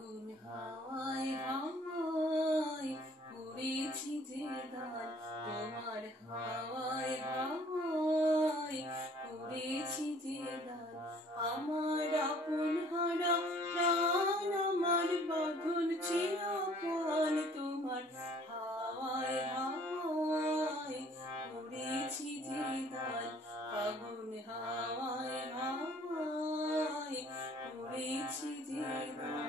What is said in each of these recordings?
ফাগুন হাওয়ায় হাওয়ায় পুড়েছি যে দান, তোমার হাওয়ায় হাওয়ায় পুড়েছি যে দান। আমার আপন হারা প্রাণ, আমার বাঁধন চিরকাল, তোমার হাওয়ায় হাওয়ায় পুড়েছি যে দান। ফাগুন হাওয়ায় হাওয়ায় পুড়েছি যে দান।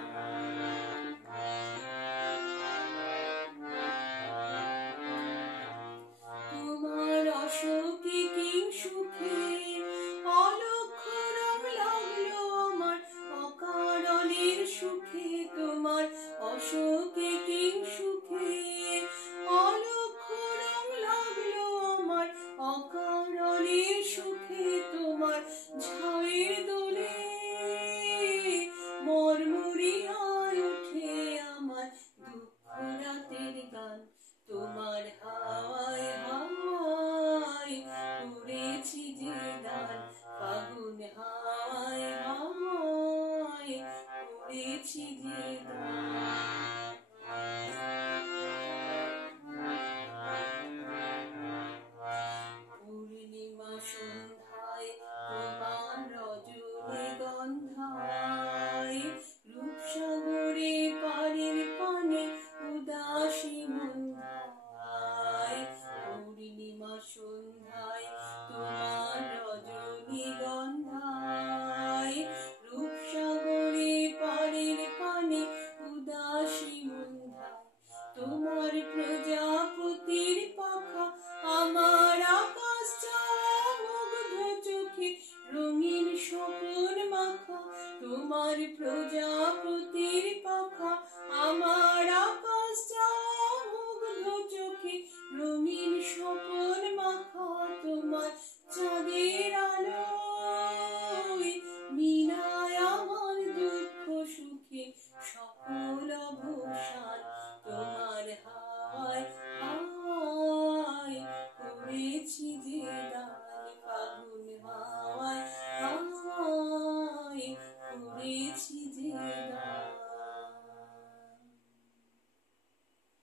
তোমার অশোকে কি সুখে অলক্ষ্য রং লাগলো আমার অকারণের সুখে, তোমার অশোকে কি সুখে অলক্ষ্য রং লাগলো আমার অকারণের সুখে। তোমার ঝায়ের দোলে মরমরিয়ায় ওঠে আমার দুঃখ রাতের গান, তোমার হাওয়ায় হাওয়ায় পুড়েছি যে দান। ফাগুন হাওয়ায় হাওয়ায় পুড়েছি যে দান। পূর্ণিমা সন্ধ্যায় তোমার রজনীগন্ধায়, রূপসাগরে পারের পানে উদাসী মন্ধায়। পূর্ণিমা সন্ধ্যায় তোমার রজনীগন্ধায়, রূপসাগরে পারের পানে উদাসী মন্ধায়। তোমার প্রজাপতির পাখা আমার আকাশ চাওয়া মুগ্ধ চোখে রঙিন স্বপন মাখা। তোমার প্রজাপতির পাখা আমার আকাশ চাওয়া মুগ্ধ চোখে রঙিন স্বপন মাখা। তোমার চাঁদের আলোয় মিলায় আমার দুঃখ সুখে সকল অবসান, তোমার